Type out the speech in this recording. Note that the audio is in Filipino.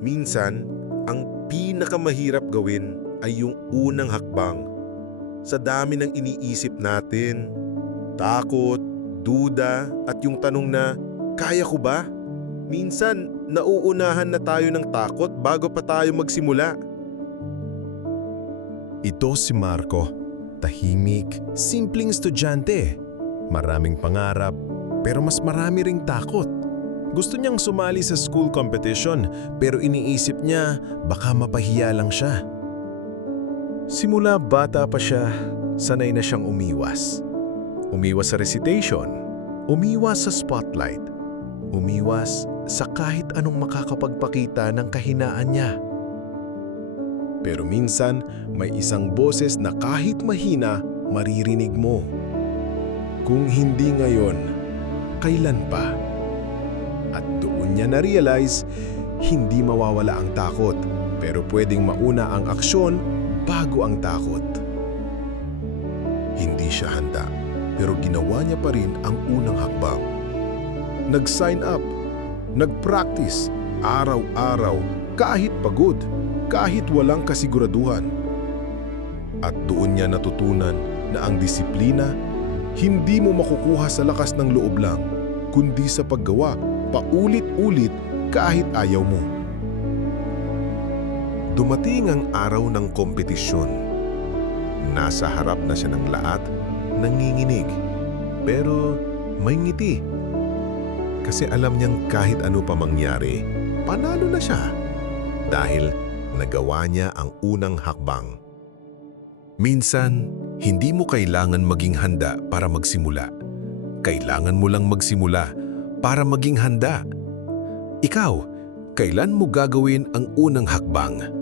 Minsan, ang pinakamahirap gawin ay yung unang hakbang. Sa dami ng iniisip natin, takot, duda, at yung tanong na, kaya ko ba? Minsan, nauunahan na tayo ng takot bago pa tayo magsimula. Ito si Marco. Tahimik, simpleng estudyante. Maraming pangarap, pero mas marami ring takot. Gusto niyang sumali sa school competition, pero iniisip niya baka mapahiya lang siya. Simula bata pa siya, sanay na siyang umiwas. Umiwas sa recitation, umiwas sa spotlight, umiwas sa kahit anong makakapagpakita ng kahinaan niya. Pero minsan, may isang boses na kahit mahina, maririnig mo. Kung hindi ngayon, kailan pa? At doon niya na-realize, hindi mawawala ang takot, pero pwedeng mauna ang aksyon bago ang takot. Hindi siya handa, pero ginawa niya pa rin ang unang hakbang. Nag-sign up, nag-practice, araw-araw, kahit pagod, kahit walang kasiguraduhan. At doon niya natutunan na ang disiplina hindi mo makukuha sa lakas ng loob lang, kundi sa paggawa paulit-ulit kahit ayaw mo. Dumating ang araw ng kompetisyon. Nasa harap na siya ng lahat, nanginginig. Pero may ngiti. Kasi alam niyang kahit ano pa mangyari, panalo na siya. Dahil nagawa niya ang unang hakbang. Minsan, hindi mo kailangan maging handa para magsimula. Kailangan mo lang magsimula para maging handa. Ikaw, kailan mo gagawin ang unang hakbang?